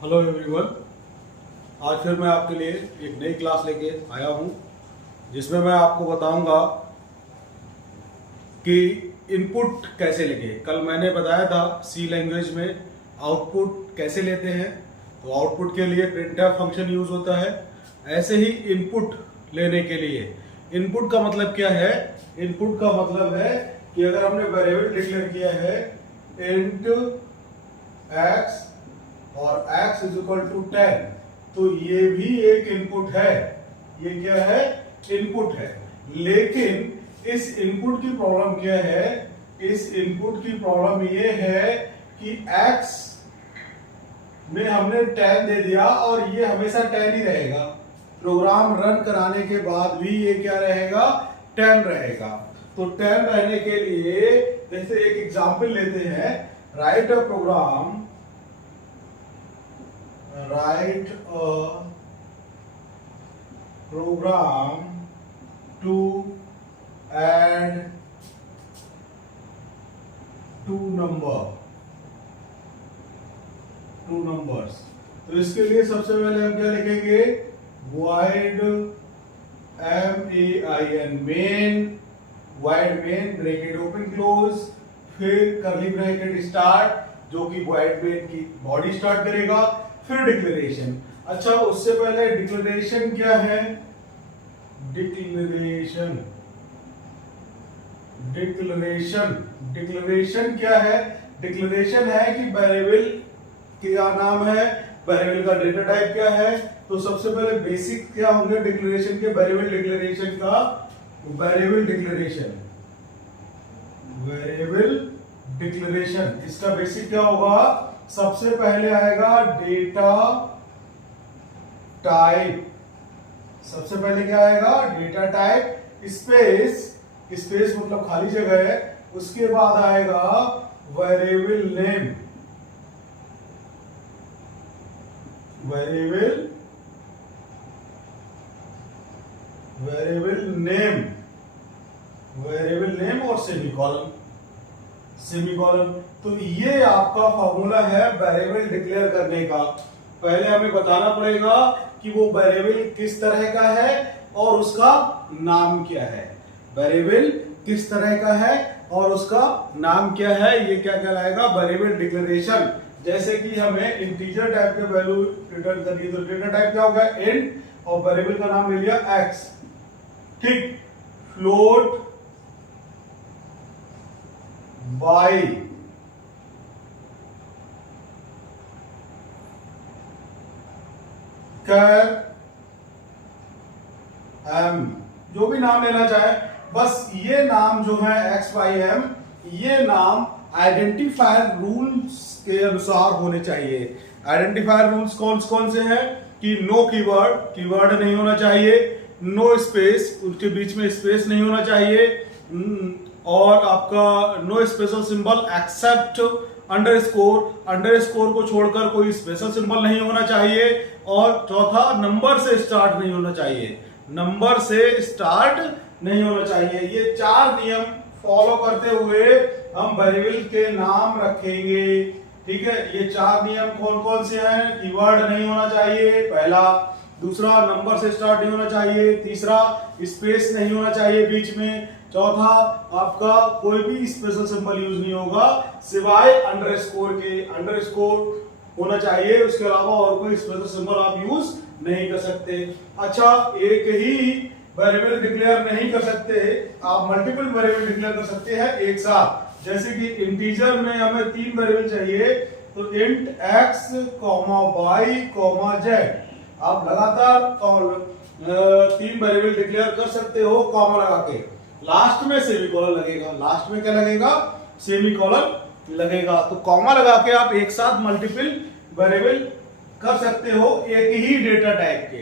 Hello everyone. आज फिर मैं आपके लिए एक नई क्लास लेके आया हूँ जिसमें मैं आपको बताऊंगा कि इनपुट कैसे लिखें। कल मैंने बताया था सी लैंग्वेज में आउटपुट कैसे लेते हैं, तो आउटपुट के लिए प्रिंटफ फंक्शन यूज होता है। ऐसे ही इनपुट लेने के लिए इनपुट का मतलब क्या है? इनपुट का मतलब है कि अगर हमने वेरिएबल डिक्लेयर किया है इंट x और x इज इक्वल टू 10, तो ये भी एक इनपुट है। ये क्या है? इनपुट है। लेकिन इस इनपुट की प्रॉब्लम क्या है? इस इनपुट की प्रॉब्लम ये है कि x में हमने 10 दे दिया और ये हमेशा 10 ही रहेगा। प्रोग्राम रन कराने के बाद भी ये क्या रहेगा? 10 रहेगा। तो 10 रहने के लिए जैसे एक एग्जांपल लेते हैं, write a program, write a program to add two numbers। तो इसके लिए सबसे पहले हम क्या लिखेंगे? void main bracket open close, फिर कर्ली ब्रैकेट स्टार्ट जो कि void main की बॉडी स्टार्ट करेगा, फिर डिक्लेरेशन। अच्छा, उससे पहले डिक्लेरेशन क्या है? डिक्लेरेशन क्या है? डिक्लेरेशन है कि वेरिएबल क्या नाम है, वेरिएबल का डेटा टाइप क्या है। तो सबसे पहले बेसिक क्या होंगे डिक्लेरेशन के? वेरिएबल डिक्लेरेशन इसका बेसिक क्या होगा? सबसे पहले आएगा डेटा टाइप। सबसे पहले क्या आएगा? डेटा टाइप स्पेस मतलब खाली जगह है। उसके बाद आएगा वेरिएबल नेम। वेरिएबल नेम और सेमीकोलन। तो ये आपका फॉर्मूला है वेरिएबल डिक्लेयर करने का। पहले हमें बताना पड़ेगा कि वो वेरिएबल किस तरह का है और उसका नाम क्या है। वेरिएबल किस तरह का है और उसका नाम क्या है, ये क्या कहलाएगा? Variable declaration. जैसे कि हमें इंटीजर टाइप के वैल्यू रिटर्न करनी है, तो डेटा टाइप क्या होगा? इंट, और वेरिएबल का नाम ले लिया x। ठीक। फ्लोट y, कैर m, जो भी नाम लेना चाहे। बस ये नाम जो है x y m, ये नाम आइडेंटिफायर रूल्स के अनुसार होने चाहिए। आइडेंटिफायर रूल्स कौन से हैं? कि नो कीवर्ड नहीं होना चाहिए, नो स्पेस, उसके बीच में स्पेस नहीं होना चाहिए, और आपका no special symbol except underscore को छोड़कर कोई स्पेशल सिंबल नहीं होना चाहिए, और चौथा नंबर से स्टार्ट नहीं होना चाहिए। ये 4 नियम फॉलो करते हुए हम वेरिएबल के नाम रखेंगे। ठीक है, ये 4 नियम कौन से हैं? कीवर्ड नहीं होना चाहिए पहला, दूसरा नंबर से स्टार्ट नहीं होना चाहिए, तीसरा स्पेस नहीं होना चाहिए बीच में, चौथा आपका कोई भी स्पेशल सिंबल यूज नहीं होगा सिवाय अंडरस्कोर के। अंडरस्कोर होना चाहिए, उसके अलावा और कोई स्पेशल सिंबल आप यूज नहीं कर सकते। अच्छा, एक ही वेरिएबल डिक्लेयर नहीं कर सकते, आप मल्टीपल वेरिएबल डिक्लेयर कर सकते हैं एक साथ। जैसे कि इंटीजर में हमें 3 वेरिएबल चाहिए, तो इंट x, y, z, आप लगातार 3 वेरिएबल डिक्लेयर कर सकते हो कॉमा लगा के। लास्ट में सेमीकोलन लगेगा। लास्ट में क्या लगेगा? सेमीकोलन लगेगा। तो कॉमा लगा के आप एक साथ मल्टीपल वेरिएबल कर सकते हो, एक ही डेटा टाइप के,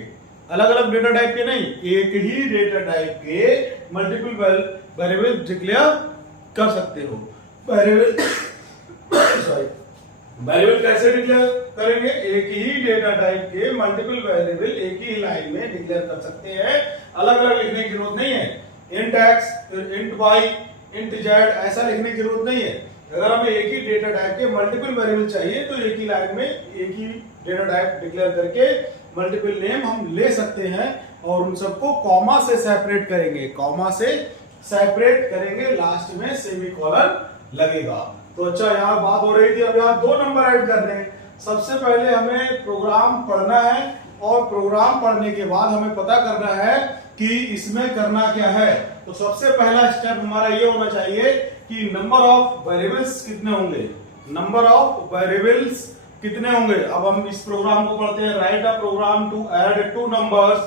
अलग अलग डेटा टाइप के नहीं, एक ही डेटा टाइप के मल्टीपल वेरिएबल डिक्लेयर कर सकते हो। वेरिएबल कैसे डिक्लेयर करेंगे? एक ही डेटा टाइप के मल्टीपल वेरिएबल एक ही लाइन में डिक्लेयर कर सकते हैं, अलग अलग लिखने की जरूरत नहीं है। Int x, int y, int z ऐसा लिखने की जरूरत नहीं है। अगर हमें एक ही डेटा टाइप के मल्टीपल वेरिएबल चाहिए तो एक ही लाइन में एक ही डेटा टाइप डिक्लेयर करके मल्टीपल नेम हम ले सकते हैं और उन सबको कॉमा से सेपरेट करेंगे, कॉमा से सेपरेट करेंगे, लास्ट में सेमीकोलन लगेगा। तो अच्छा, यहाँ बात हो रही थी, अब यहाँ 2 नंबर ऐड करने हैं। सबसे पहले हमें प्रोग्राम पढ़ना है और प्रोग्राम पढ़ने के बाद हमें पता करना है कि इसमें करना क्या है। तो सबसे पहला स्टेप हमारा ये होना चाहिए कि नंबर ऑफ वेरिएबल्स कितने होंगे, नंबर ऑफ वेरिएबल्स कितने होंगे। अब हम इस प्रोग्राम को पढ़ते हैं। Write a program to add 2 numbers,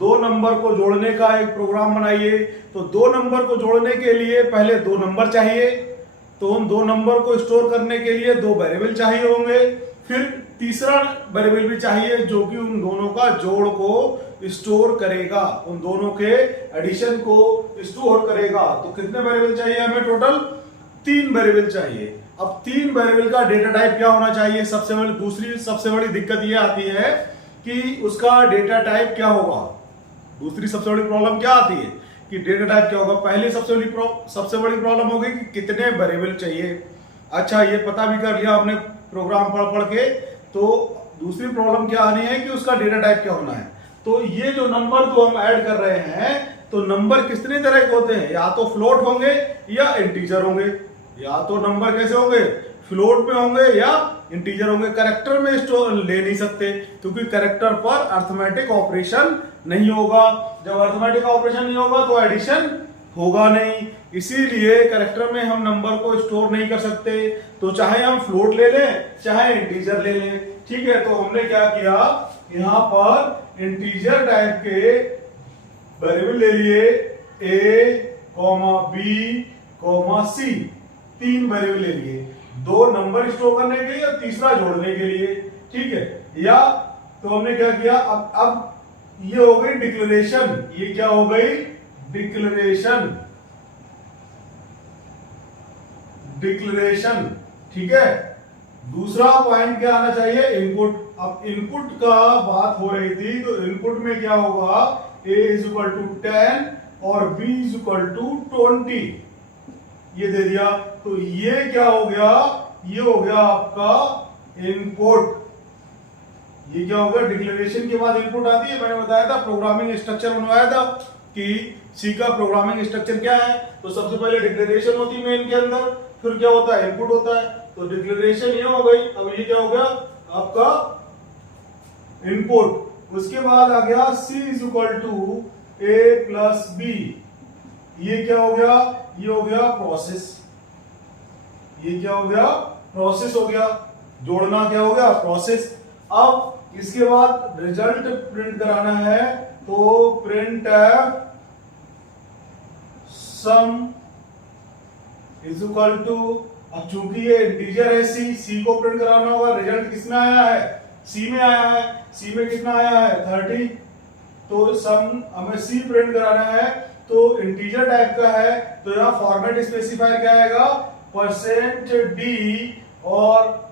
2 number को जोड़ने का एक प्रोग्राम बनाइए। तो 2 नंबर को जोड़ने के लिए पहले 2 नंबर चाहिए, तो उन 2 नंबर को स्टोर करने के लिए 2 वेरिएबल चाहिए होंगे, फिर तीसरा वेरिएबल भी चाहिए जो कि उन दोनों का जोड़ को स्टोर करेगा, उन दोनों के एडिशन को स्टोर करेगा। तो कितने वेरिएबल चाहिए हमें? टोटल 3 वेरिएबल चाहिए। अब 3 वेरिएबल का डेटा टाइप क्या होना चाहिए? दूसरी सबसे बड़ी दिक्कत ये आती है कि उसका डेटा टाइप क्या होगा। दूसरी सबसे बड़ी प्रॉब्लम क्या आती है कि डेटा टाइप क्या होगा। पहले सबसे बड़ी प्रॉब्लम होगी कि कितने वेरिएबल चाहिए। अच्छा, ये पता भी कर लिया आपने प्रोग्राम पढ़ के, तो दूसरी प्रॉब्लम क्या आनी है कि उसका डेटा टाइप क्या होना है। तो ये जो नंबर तो हम ऐड कर रहे हैं, तो नंबर कितने तरह के होते हैं? या तो फ्लोट होंगे या इंटीजर होंगे। या तो नंबर कैसे होंगे? फ्लोट में होंगे या इंटीजर होंगे। कैरेक्टर में स्टोर ले नहीं सकते क्योंकि कैरेक्टर पर अर्थमेटिक ऑपरेशन नहीं होगा। जब अर्थमेटिक ऑपरेशन नहीं होगा तो एडिशन होगा नहीं, इसीलिए कैरेक्टर में हम नंबर को स्टोर नहीं कर सकते। तो चाहे हम फ्लोट ले लें चाहे इंटीजर ले लें, ठीक है। तो हमने क्या किया, यहां पर इंटीजर टाइप के वेरिएबल ले लिए, a, b, c, 3 वेरिएबल ले लिए, 2 नंबर स्टोर करने के लिए और तीसरा जोड़ने के लिए, ठीक है। या तो हमने क्या किया, अब ये हो गई डिक्लेरेशन। ये क्या हो गई? डिक्लेरेशन, ठीक है। दूसरा पॉइंट क्या आना चाहिए? इनपुट। अब इनपुट का बात हो रही थी, तो इनपुट में क्या होगा? a = 10 और b = 20 ये दे दिया। तो ये क्या हो गया? ये हो गया आपका इनपुट। ये क्या होगा? डिक्लेरेशन के बाद इनपुट आती है। मैंने बताया था, प्रोग्रामिंग स्ट्रक्चर बनवाया था कि सी का प्रोग्रामिंग स्ट्रक्चर क्या है। तो सबसे पहले डिक्लेरेशन होती है मेन के अंदर, फिर क्या होता है? इनपुट होता है। तो डिक्लेरेशन ये हो गई। अब ये क्या हो गया? आपका इनपुट। उसके बाद आ गया c = a + b। ये क्या हो गया? ये हो गया प्रोसेस। ये क्या हो गया? प्रोसेस हो गया। जोड़ना क्या हो गया? प्रोसेस। अब इसके बाद रिजल्ट प्रिंट कराना है, तो प्रिंट सम = अब चूंकि ये इंटीजर है सी को प्रिंट कराना होगा। रिजल्ट किसमें आया है? सी में आया है। सी में कितना आया है? 30। तो सम हमें सी प्रिंट कराना है, तो इंटीजर टाइप का है, तो यहाँ फॉर्मेट स्पेसिफायर क्या आएगा? %d और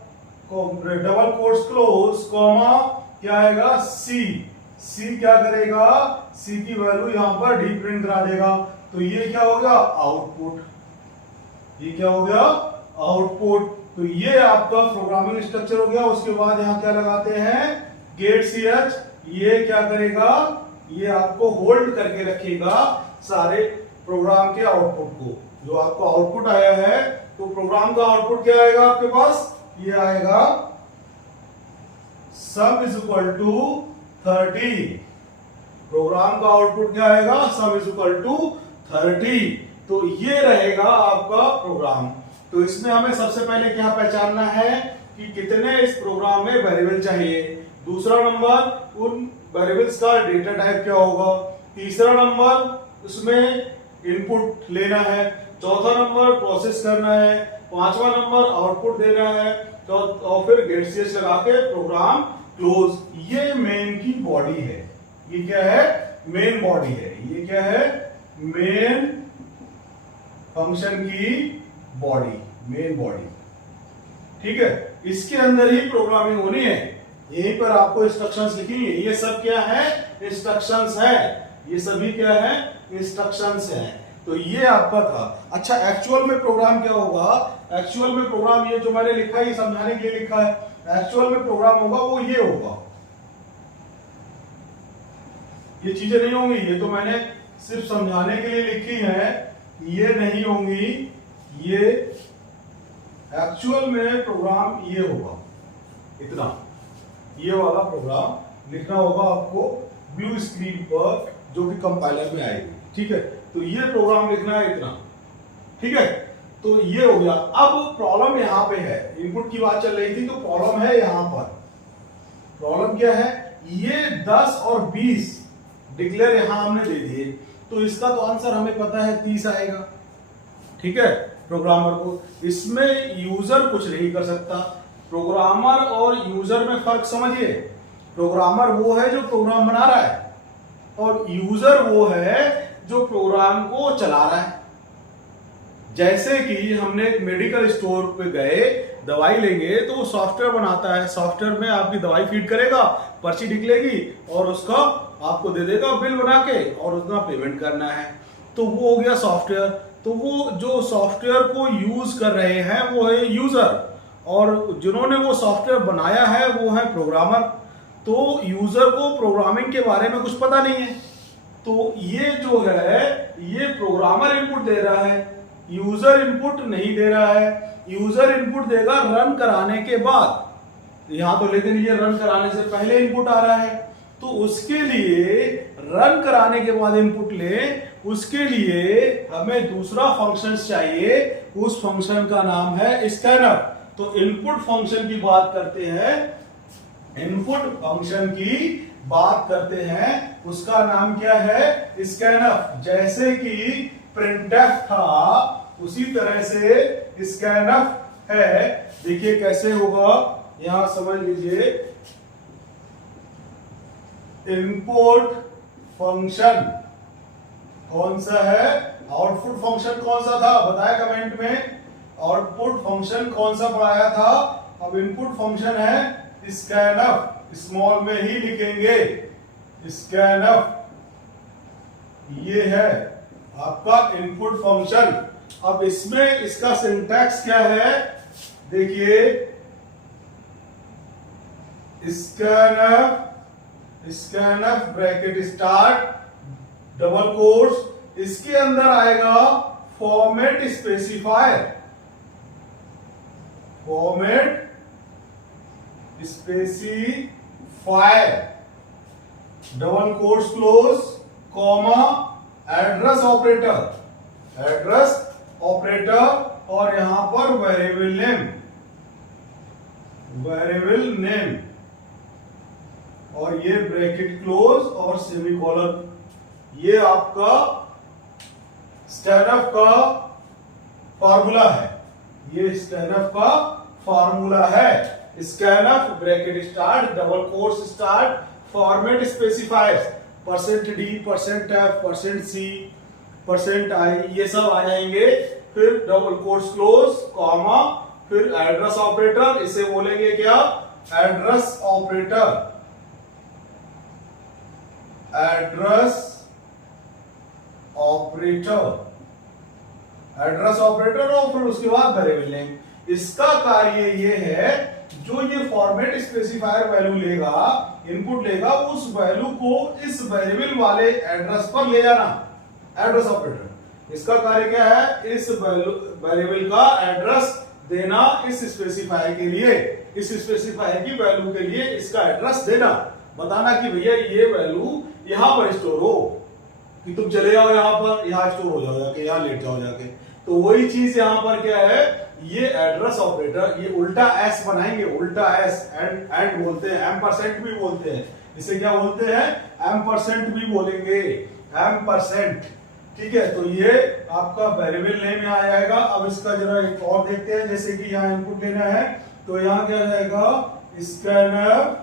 डबल कोट्स क्लोज कॉमा क्या आएगा? सी क्या करेगा? सी की वैल्यू यहां पर डी प्रिंट करा देगा। तो ये क्या हो गया? आउटपुट। ये क्या हो गया? आउटपुट। तो ये आपका प्रोग्रामिंग स्ट्रक्चर हो गया। उसके बाद यहां क्या लगाते हैं? Get ch। ये क्या करेगा? ये आपको होल्ड करके रखेगा सारे प्रोग्राम के आउटपुट को। जो आपको आउटपुट आया है, तो प्रोग्राम का आउटपुट क्या आएगा आपके पास? ये आएगा sum = 30। प्रोग्राम का आउटपुट क्या आएगा? sum = 30। तो ये रहेगा आपका प्रोग्राम। तो इसमें हमें सबसे पहले क्या पहचानना है कि कितने इस प्रोग्राम में वेरिएबल चाहिए। दूसरा नंबर, उन वेरिएबल्स का डेटा टाइप क्या होगा। तीसरा नंबर, उसमें इनपुट लेना है। चौथा नंबर, प्रोसेस करना है। पांचवा नंबर, आउटपुट देना है। तो और फिर गेट ch लगा के प्रोग्राम क्लोज। ये मेन की बॉडी है। ये क्या है? मेन बॉडी है। ये क्या है? मेन फंक्शन की बॉडी, मेन बॉडी, ठीक है। इसके अंदर ही प्रोग्रामिंग होनी है। यहीं पर आपको इंस्ट्रक्शंस लिखी है। ये सब क्या है? इंस्ट्रक्शंस है। ये सभी क्या है? इंस्ट्रक्शंस है। तो ये आपका था। अच्छा, एक्चुअल में प्रोग्राम क्या होगा? एक्चुअल में प्रोग्राम ये जो मैंने लिखा है, ये समझाने के लिए लिखा है। एक्चुअल में प्रोग्राम होगा वो ये होगा, ये चीजें नहीं होंगी, ये तो मैंने सिर्फ समझाने के लिए लिखी है, ये नहीं होंगी। ये एक्चुअल में प्रोग्राम ये होगा, इतना, ये वाला प्रोग्राम लिखना होगा आपको ब्लू स्क्रीन पर, जो कि कंपाइलर में आएगी। ठीक है, तो ये प्रोग्राम लिखना है इतना। ठीक है, तो ये हो गया। अब प्रॉब्लम यहां पे है, इनपुट की बात चल रही थी, तो प्रॉब्लम है यहां पर। प्रॉब्लम क्या है? ये 10 और 20 डिक्लेयर यहां हमने दे दिए, तो इसका तो आंसर हमें पता है 30 आएगा। ठीक है, प्रोग्रामर को इसमें यूजर कुछ नहीं कर सकता। प्रोग्रामर और यूजर में फर्क समझिए। प्रोग्रामर वो है जो प्रोग्राम बना रहा है, और यूजर वो है जो प्रोग्राम को चला रहा है। जैसे कि हमने एक मेडिकल स्टोर पे गए, दवाई लेंगे, तो वो सॉफ्टवेयर बनाता है, सॉफ्टवेयर में आपकी दवाई फीड करेगा, पर्ची निकलेगी और उसका आपको दे देगा बिल बना के, और उतना पेमेंट करना है। तो वो हो गया सॉफ्टवेयर। तो वो जो सॉफ्टवेयर को यूज कर रहे हैं वो है यूजर, और जिन्होंने वो सॉफ्टवेयर बनाया है वो है प्रोग्रामर। तो यूजर को प्रोग्रामिंग के बारे में कुछ पता नहीं है, तो ये जो है ये प्रोग्रामर इनपुट दे रहा है, यूजर इनपुट नहीं दे रहा है। यूजर इनपुट देगा रन कराने के बाद, यहां तो लेकिन ये रन कराने से पहले इनपुट आ रहा है, तो उसके लिए रन कराने के बाद इनपुट ले, उसके लिए हमें दूसरा फंक्शन चाहिए। उस फंक्शन का नाम है स्कैनर। तो इनपुट फंक्शन की बात करते हैं, इनपुट फंक्शन की बात करते हैं, उसका नाम क्या है? स्कैनफ। जैसे कि प्रिंटफ था उसी तरह से स्कैनफ है। देखिए कैसे होगा, यहां समझ लीजिए। इनपुट फंक्शन कौन सा है? आउटपुट फंक्शन कौन सा था? बताया कमेंट में। आउटपुट फंक्शन कौन सा पढ़ाया था? अब इनपुट फंक्शन है स्कैनफ, स्मॉल में ही लिखेंगे स्कैनफ। ये है आपका इनपुट फंक्शन। अब इसमें इसका सिंटैक्स क्या है? देखिए, scanf, scanf bracket start double quotes, इसके अंदर आएगा format specifier, format specifier double quotes close, comma, address operator, address operator, और यहां पर वेरिएबल नेम, वेरिएबल नेम, और ये ब्रैकेट क्लोज और सेमीकोलन। ये आपका स्कैनफ का फार्मूला है, ये स्कैनफ का फार्मूला है। Scanf bracket start double quotes start format specifiers, %d, %f, %c, %i, ये सब आ जाएंगे। फिर डबल कोट्स क्लोज, कॉमा, फिर एड्रेस ऑपरेटर, इसे बोलेंगे क्या? Address operator, address operator, address operator, और फिर उसके बाद वेरिएबल नेम। इसका कार्य ये है, जो ये फॉर्मेट स्पेसिफायर वैल्यू लेगा, इनपुट लेगा, उस वैल्यू को इस वेरिएबल वाले एड्रेस पर ले जाना, एड्रेस ऑपरेटर। इसका कार्य क्या है? इस वेरिएबल का एड्रेस देना इस स्पेसिफायर के लिए, इस स्पेसिफायर की वैल्यू के लिए इसका एड्रेस देना, बताना कि भैया ये वैल्यू यहां पर स्टोर हो, कि तुम चले जाओ यहां पर, यहां स्टोर हो जाओ जाके, यहां लेट जाओ जाके। तो वही चीज यहां पर क्या है? ये एड्रेस ऑपरेटर, ये उल्टा एस बनाएंगे, उल्टा एस, एंड बोलते हैं, एम% भी बोलते हैं, इसे क्या बोलते हैं? एम% भी बोलेंगे, एम%। ठीक है, तो ये आपका वेरिएबल नेम यहाँ आ जाएगा। अब इसका जरा एक और देखते हैं, जैसे कि यहाँ इनपुट लेना है, तो यहाँ क्या जाएगा? स्कैनर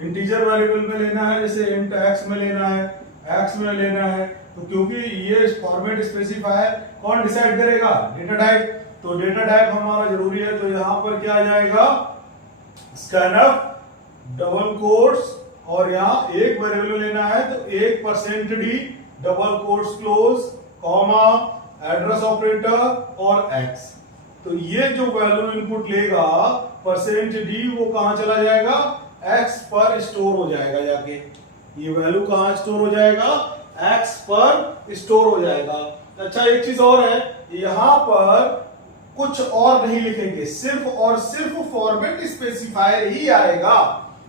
इंटीजर वेरिएबल में लेना है, जैसे इंट एक्स में लेना है, एक्स में लेना है। तो क्योंकि ये फॉर्मेट स्पेसिफायर कौन डिसाइड करेगा? Data type. तो डेटा टाइप हमारा जरूरी है, तो यहां पर क्या आ जाएगा? स्कैनफ डबल कोट्स, और यहां एक वेरिएबल लेना है, तो 1% d double quotes close, comma address operator और x। तो ये जो वैल्यू इनपुट लेगा परसेंट डी वो कहां चला जाएगा, x पर स्टोर हो जाएगा जाके। ये वैल्यू कहां स्टोर हो जाएगा, x पर स्टोर हो जाएगा। अच्छा एक चीज और है, यहां पर कुछ और नहीं लिखेंगे, सिर्फ और सिर्फ फॉर्मेट स्पेसिफायर ही आएगा,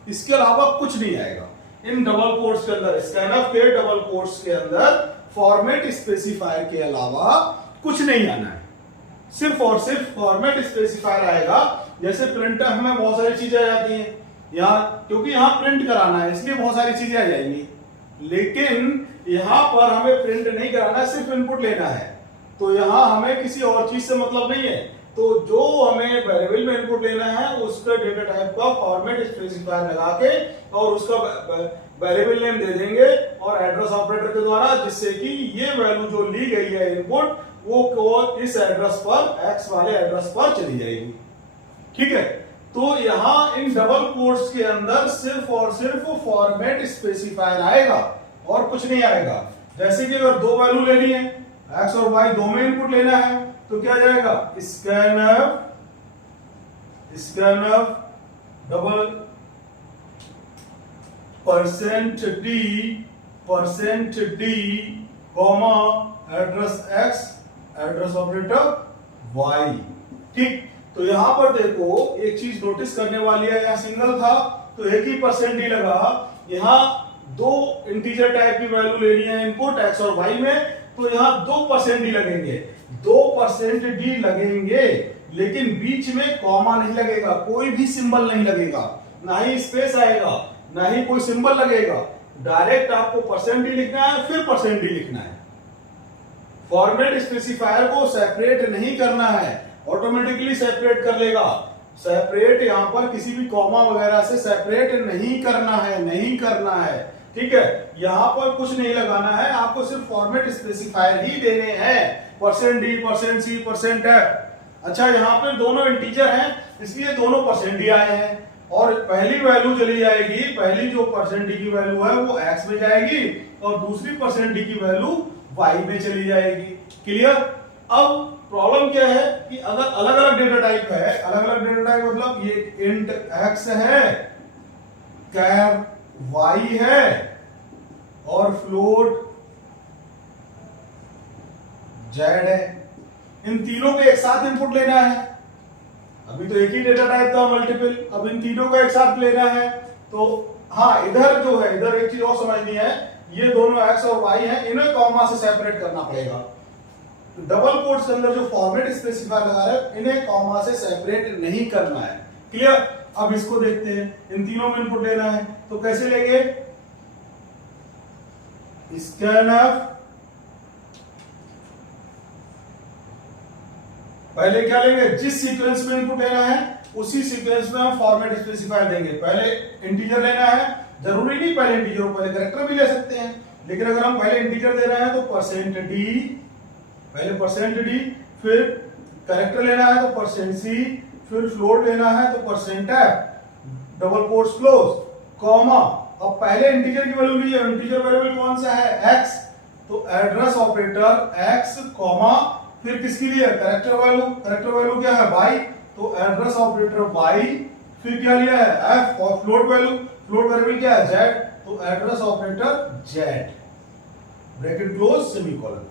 इसके अलावा कुछ नहीं आएगा। इन डबल कोट्स के अंदर, स्कैनफ के डबल कोट्स के अंदर फॉर्मेट स्पेसिफायर के अलावा कुछ नहीं आना है, सिर्फ और सिर्फ फॉर्मेट स्पेसिफायर आएगा। जैसे प्रिंटफ में बहुत सारी चीजें आ जाती हैं यहाँ, क्योंकि यहाँ प्रिंट कराना है इसलिए बहुत सारी चीजें आ जाएंगी, लेकिन यहाँ पर हमें प्रिंट नहीं कराना है, सिर्फ इनपुट लेना है। तो यहाँ हमें किसी और चीज से मतलब नहीं है। तो जो हमें वेरिएबल में इनपुट लेना है उसका डेटा टाइप का फॉर्मेट स्पेसिफायर लगा के और उसका वेरिएबल नेम दे देंगे और एड्रेस ऑपरेटर के द्वारा, जिससे कि ये वैल्यू जो ली गई है इनपुट वो इस एड्रेस पर, एक्स वाले एड्रेस पर चली जाएगी। ठीक है, तो यहाँ इन डबल कोट्स के अंदर सिर्फ और सिर्फ फॉर्मेट स्पेसिफायर आएगा और कुछ नहीं आएगा। जैसे कि अगर दो वैल्यू लेनी है, एक्स और वाई दो में इनपुट लेना है, तो क्या जाएगा, scanf double percent d comma address x address operator y. ठीक, तो यहां पर देखो एक चीज नोटिस करने वाली है, यहाँ सिंगल था तो एक ही परसेंट डी लगा, यहाँ दो इंटीजर टाइप की वैल्यू लेनी है इनपुट एक्स और वाई में, तो यहाँ 2% डी लगेंगे, 2% डी लगेंगे, लेकिन बीच में कॉमा नहीं लगेगा, कोई भी सिंबल नहीं लगेगा, ना ही स्पेस आएगा, ना ही कोई सिंबल लगेगा। डायरेक्ट आपको परसेंट डी लिखना है, फिर परसेंट डी लिखना है। फॉर्मेट स्पेसिफायर को सेपरेट नहीं करना है, ऑटोमेटिकली सेपरेट कर लेगा। सेपरेट यहां पर किसी भी कॉमा वगैरह से सेपरेट नहीं करना है, नहीं करना है। ठीक है, यहां पर कुछ नहीं लगाना है, आपको सिर्फ फॉर्मेट स्पेसिफायर ही देने हैं, percent d, percent c, percent f. अच्छा यहाँ पे दोनों इंटीजर हैं इसलिए दोनों परसेंट डी आए हैं, और पहली वैल्यू चली जाएगी, पहली जो परसेंट डी की वैल्यू है वो एक्स में जाएगी और दूसरी परसेंट डी की वैल्यू वाई में चली जाएगी। क्लियर? अब प्रॉब्लम क्या है कि अगर अलग अलग डेटा टाइप है, अलग अलग डेटा टाइप मतलब ये इंट एक्स है, कैर वाई है और फ्लोट जेड है, इन तीनों को एक साथ इनपुट लेना है। अभी तो एक ही डेटा टाइप था मल्टीपल, अब इन तीनों को एक साथ लेना है। तो हाँ, इधर जो है, इधर एक चीज और समझनी है, ये दोनों एक्स और वाई हैं, इन्हें कॉमा से सेपरेट करना पड़ेगा। तो डबल कोट्स के अंदर जो फॉर्मेट स्पेसिफायर लगा रहे हैं इन्हें कॉमा से सेपरेट नहीं करना है। क्लियर? अब इसको देखते हैं, इन तीनों में इनपुट लेना है तो कैसे लेंगे, स्कैनफ पहले क्या लेंगे, जिस सीक्वेंस में इनपुट लेना है उसी सीक्वेंस में हम फॉर्मेट स्पेसिफायर देंगे। पहले इंटीजर लेना है, जरूरी नहीं पहले इंटीजर, पहले कैरेक्टर भी ले सकते हैं, लेकिन अगर हम पहले इंटीजर दे रहे हैं तो परसेंट डी, पहले परसेंट डी, फिर कैरेक्टर लेना है तो परसेंट सी, फिर फ्लोट लेना है तो percent F, double quotes close, comma. अब पहले इंटीजर की वैल्यू लीजिए, इंटीजर वेरिएबल कौन सा है, एक्स, तो एड्रेस ऑपरेटर एक्स, कॉमा, फिर किसकी लिए, कैरेक्टर वैल्यू, कैरेक्टर वैल्यू क्या है वाई, तो एड्रेस ऑपरेटर वाई, फिर क्या लिया है एफ, और फ्लोट वैल्यू, फ्लोट वेरिएबल क्या है जेड, तो address operator Z, bracket close semicolon.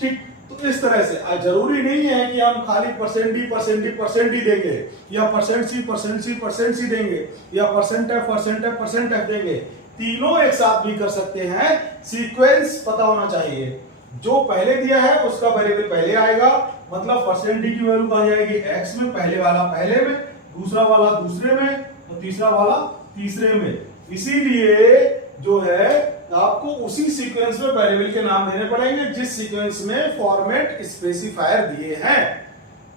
ठीक, तो इस तरह से जरूरी नहीं है कि हम खाली percent d percent d percent d देंगे, या percent c percent c percent c देंगे, या percent f percent f percent f देंगे, तीनों एक साथ भी कर सकते हैं। सीक्वेंस पता होना चाहिए, जो पहले दिया है उसका वेरिएबल पहले आएगा, मतलब परसेंट डी की वैल्यू कहां जाएगी, एक्स में, पहले वाला पहले में, दूसरा वाला दूसरे में, और तीसरा वाला तीसरे में। इसीलिए जो है आपको उसी सीक्वेंस में वेरिएबल के नाम देने पड़ेंगे जिस सीक्वेंस में फॉर्मेट स्पेसिफायर दिए हैं,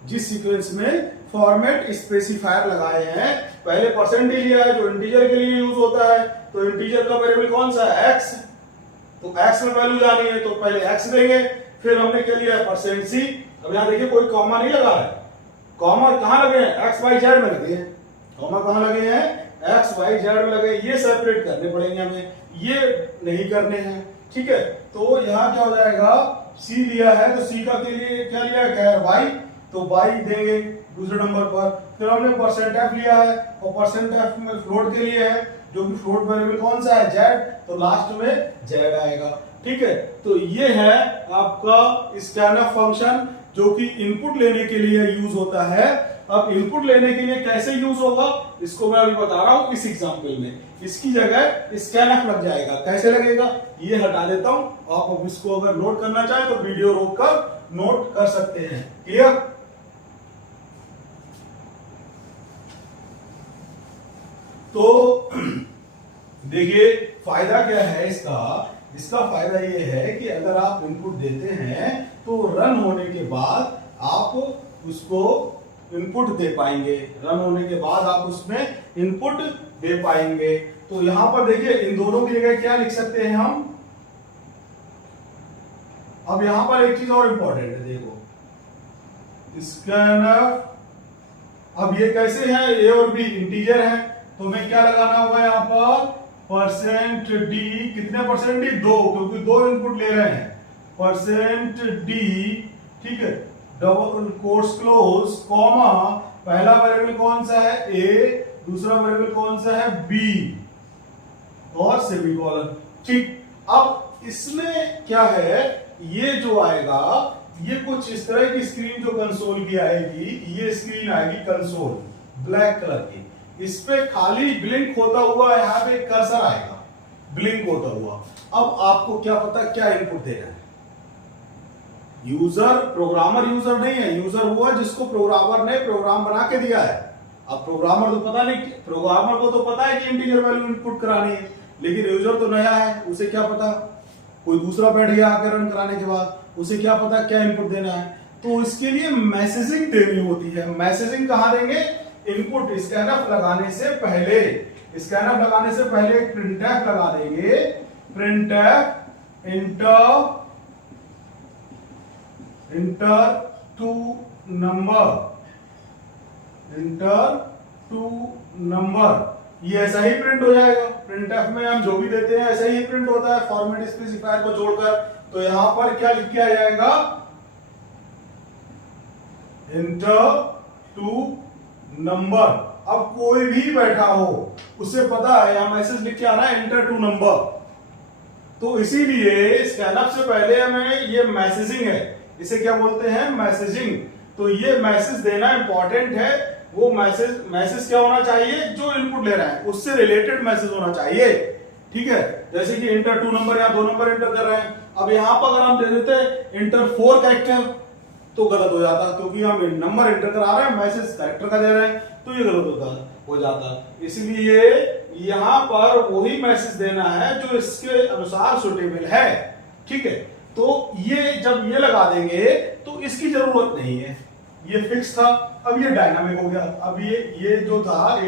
जिस सीक्वेंस में फॉर्मेट स्पेसिफायर लगाए हैं। पहले परसेंट डी लिया है जो इंटीजर के लिए यूज होता है, तो इंटीजर का वेरिएबल कौन सा है, एक्स, तो एक्स में वैल्यू जानी है तो पहले एक्स देंगे, फिर हमने क्या लिया परसेंट सी। अब यहां देखिए कोई कॉमा नहीं लगा है, कॉमा कहां लगे हैं, एक्स वाई जेड में लगे हैं, कॉमा कहां लगे हैं, एक्स वाई जेड में लगे, ये सेपरेट करने पड़ेंगे हमें, ये नहीं करने हैं। ठीक है, तो यहां क्या हो जाएगा, सी दिया है तो सी का के लिए क्या लिया है, वाई, तो वाई देंगे दूसरे नंबर पर। फिर हमने परसेंट एफ लिया है और परसेंट एफ में फ्लोट के लिए है, जो कि फ्लोट वेरिएबल कौन सा है, जेड, तो लास्ट में जेड आएगा। ठीक है, तो ये है आपका स्कैनफ फंक्शन जो कि इनपुट लेने के लिए यूज होता है। अब इनपुट लेने के लिए कैसे यूज होगा इसको मैं अभी बता रहा हूं इस एग्जांपल में। इसकी जगह स्कैनफ लग जाएगा। कैसे लगेगा ये हटा देता हूं, आप अब इसको अगर नोट करना चाहे तो वीडियो रोककर नोट कर सकते हैं। क्लियर? तो देखिए फायदा क्या है इसका फायदा ये है कि अगर आप इनपुट देते हैं तो रन होने के बाद आप उसको इनपुट दे पाएंगे, रन होने के बाद आप उसमें इनपुट दे पाएंगे। तो यहां पर देखिए इन दोनों की जगह क्या लिख सकते हैं हम। अब यहां पर एक चीज और इंपॉर्टेंट है, देखो स्कैनफ, अब ये कैसे है, ए और बी इंटीजर है, तो हमें क्या लगाना होगा यहाँ पर, परसेंट डी, कितने परसेंट डी, 2, क्योंकि 2 इनपुट ले रहे हैं, परसेंट डी, ठीक है, डबल कोट्स क्लोज, कॉमा, पहला वेरिएबल कौन सा है, ए, दूसरा वेरिएबल कौन सा है, बी, और सेमीकोलन। ठीक, अब इसमें क्या है, ये जो आएगा ये कुछ इस तरह की स्क्रीन जो कंसोल की आएगी, ये स्क्रीन आएगी कंसोल ब्लैक कलर की, इस पे खाली ब्लिंक होता हुआ यहाँ पे कर्सर आएगा, ब्लिंक होता हुआ। अब आपको क्या पता क्या इनपुट देना है। यूजर, प्रोग्रामर यूजर नहीं है, यूजर हुआ जिसको प्रोग्रामर ने प्रोग्राम बना के दिया है। अब प्रोग्रामर तो पता नहीं, प्रोग्रामर को तो पता है कि इंटीजर वैल्यू इनपुट करानी है, लेकिन यूजर तो नया है, उसे क्या पता, कोई दूसरा बैठ गया आकर रन कराने के बाद, उसे क्या पता क्या इनपुट देना है। तो इसके लिए मैसेजिंग देनी होती है। मैसेजिंग कहां देंगे, इनपुट स्कैनफ लगाने से पहले, स्कैनफ लगाने से पहले प्रिंटफ लगा देंगे, प्रिंटफ इंटर टू नंबर, ये ऐसा ही प्रिंट हो जाएगा। प्रिंटफ में हम जो भी देते हैं ऐसा ही प्रिंट होता है फॉर्मेट स्पेसिफायर को जोड़कर। तो यहां पर क्या लिख के आ जाएगा, इंटर टू नंबर। अब कोई भी बैठा हो उसे पता है यहां मैसेज लिख के आना है इंटर टू नंबर, तो इसीलिए स्कैनअप से पहले हमें ये मैसेजिंग है, इसे क्या बोलते हैं, मैसेजिंग। तो ये मैसेज देना इंपॉर्टेंट है। वो मैसेज क्या होना चाहिए, जो इनपुट ले रहा है उससे रिलेटेड मैसेज होना चाहिए। ठीक है, जैसे कि इंटर 2 नंबर या 2 नंबर इंटर कर रहे हैं, अब यहां पर अगर हम दे देते इंटर 4 कैरेक्टर तो गलत हो जाता, क्योंकि हम नंबर इंटर करा रहे हैं, मैसेज कैरेक्टर का दे रहे हैं, तो ये गलत हो जाता। इसलिए यहां पर वही मैसेज देना है जो इसके अनुसार सुटेबल है। ठीक है, तो ये जब ये लगा देंगे तो इसकी जरूरत नहीं है, ये फिक्स था। अब ये डायनामिक हो गया। अब ये जो था a =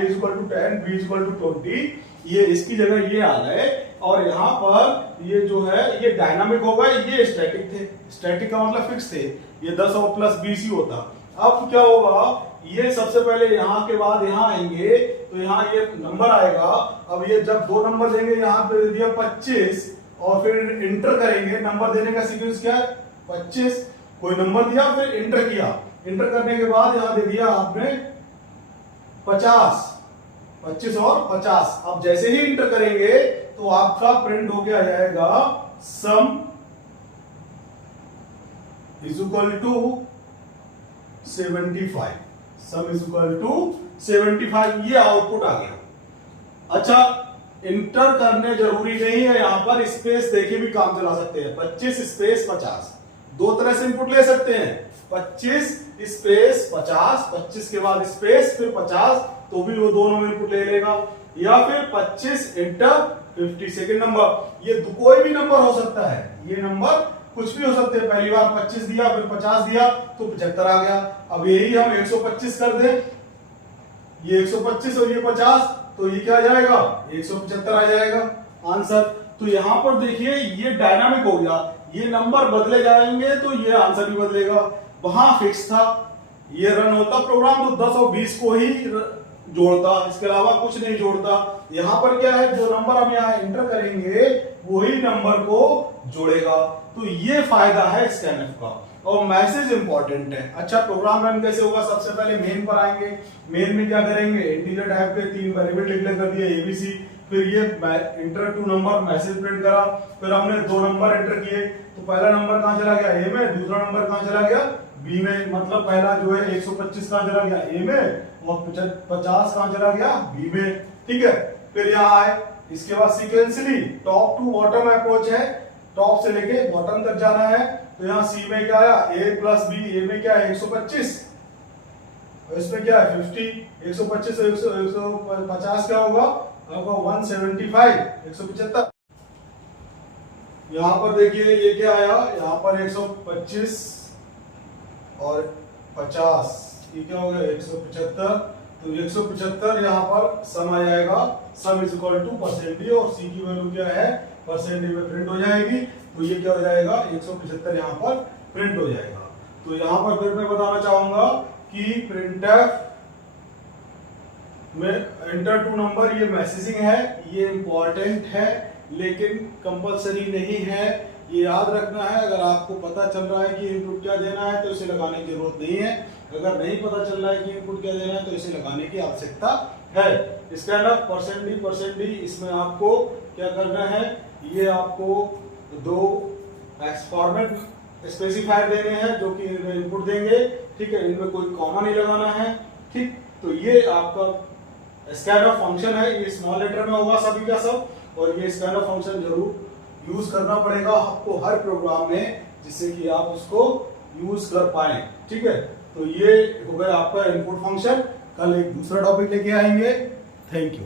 10, b = 20, ये इसकी जगह ये आ गए, और यहाँ पर ये जो है ये डायनामिक हो गए, ये स्टैटिक थे। स्टैटिक का मतलब फिक्स थे, ये 10 और प्लस 20 ही होता। अब क्या होगा, ये सबसे पहले यहाँ के बाद यहाँ आएंगे तो यहाँ ये नंबर आएगा। अब ये जब 2 नंबर देंगे, यहाँ पे दे दिया 25 और फिर इंटर करेंगे। नंबर देने का सीक्वेंस क्या है, 25, कोई नंबर दिया फिर इंटर किया, इंटर करने के बाद यहां दे दिया आपने 50, 25 और 50। अब जैसे ही इंटर करेंगे तो आपका प्रिंट होके आ जाएगा सम = 75, सम = 75, ये आउटपुट आ गया। अच्छा, इंटर करने जरूरी नहीं है, यहां पर स्पेस देके भी काम चला सकते हैं। 25 स्पेस 50, दो तरह से इनपुट ले सकते हैं, 25 स्पेस 50, 25 के बाद स्पेस फिर 50, तो भी वो दोनों में इनपुट ले लेगा, या फिर 25 इंटर 50 सेकेंड नंबर। ये कोई भी नंबर हो सकता है, ये नंबर कुछ भी हो सकते हैं। पहली बार 25 दिया फिर 50 दिया तो 75 आ गया। अब यही हम 125 कर दें, ये 125 और ये 50, तो ये क्या आ जाएगा, 175 आ जाएगा आंसर। तो यहां पर देखिए ये डायनामिक हो गया, ये नंबर बदले जाएंगे तो ये आंसर भी बदलेगा। वहां फिक्स था, ये रन होता प्रोग्राम तो 10 और 20 को ही जोड़ता, इसके अलावा कुछ नहीं जोड़ता। यहाँ पर क्या है, जो नंबर हम यहाँ एंटर करेंगे वही नंबर को जोड़ेगा। तो ये फायदा है स्कैनफ का। और मैसेज इंपॉर्टेंट है। अच्छा, प्रोग्राम रन कैसे होगा, सबसे पहले मेन पर आएंगे। मेन में क्या करेंगे, इंटीजर टाइप के 3 वेरिएबल डिक्लेयर कर दिए ABC, फिर ये enter two number message print करा, फिर हमने 2 नंबर एंटर किए। तो पहला नंबर कहाँ चला गया, A में, दूसरा नंबर कहाँ चला गया, B में। मतलब पहला जो है 125 कहाँ चला गया, A में, और 50 कहाँ चला गया, B में। ठीक है, फिर यहाँ आए, इसके बाद sequentially top to bottom approach है, टॉप से लेके बॉटम तक जाना है। तो यहाँ C में क्या आया, A प्लस B, A में क्या है 125, इसमें क्या है 50, 125 और 150 क्या होगा आपका 175, 175। यहाँ पर देखिए ये क्या आया, यहाँ पर 125 और 50, ये क्या हो गया 175। तो 175 यहाँ पर सम आ जाएगा, sum is equal to %d, और C की वैल्यू क्या है %d में प्रिंट हो जाएगी। तो ये क्या हो जाएगा 175 यहाँ पर प्रिंट हो जाएगा। तो यहाँ पर फिर मैं बताना चाहूंगा कि प्रिंटफ में एंटर टू नंबर ये मैसेजिंग है, ये इंपॉर्टेंट है लेकिन कंपलसरी नहीं है। ये याद रखना है, अगर आपको पता चल रहा है कि इनपुट क्या देना है तो इसे लगाने की जरूरत नहीं है, अगर नहीं पता चल रहा है कि इनपुट क्या देना है तो इसे लगाने की आवश्यकता है। इसका ना %d इसमें आपको क्या करना है, ये आपको 2 फॉर्मेट स्पेसिफायर देने हैं जो कि इनपुट देंगे। ठीक है, इनमें कोई कॉमा नहीं लगाना है। ठीक, तो ये आपका स्कैनफ फंक्शन है, ये स्मॉल लेटर में होगा सभी का सब, और ये स्कैनफ फंक्शन जरूर यूज करना पड़ेगा आपको हर प्रोग्राम में, जिससे कि आप उसको यूज कर पाए। ठीक है, तो ये हो गया आपका इनपुट फंक्शन। कल एक दूसरा टॉपिक लेके आएंगे। Thank you.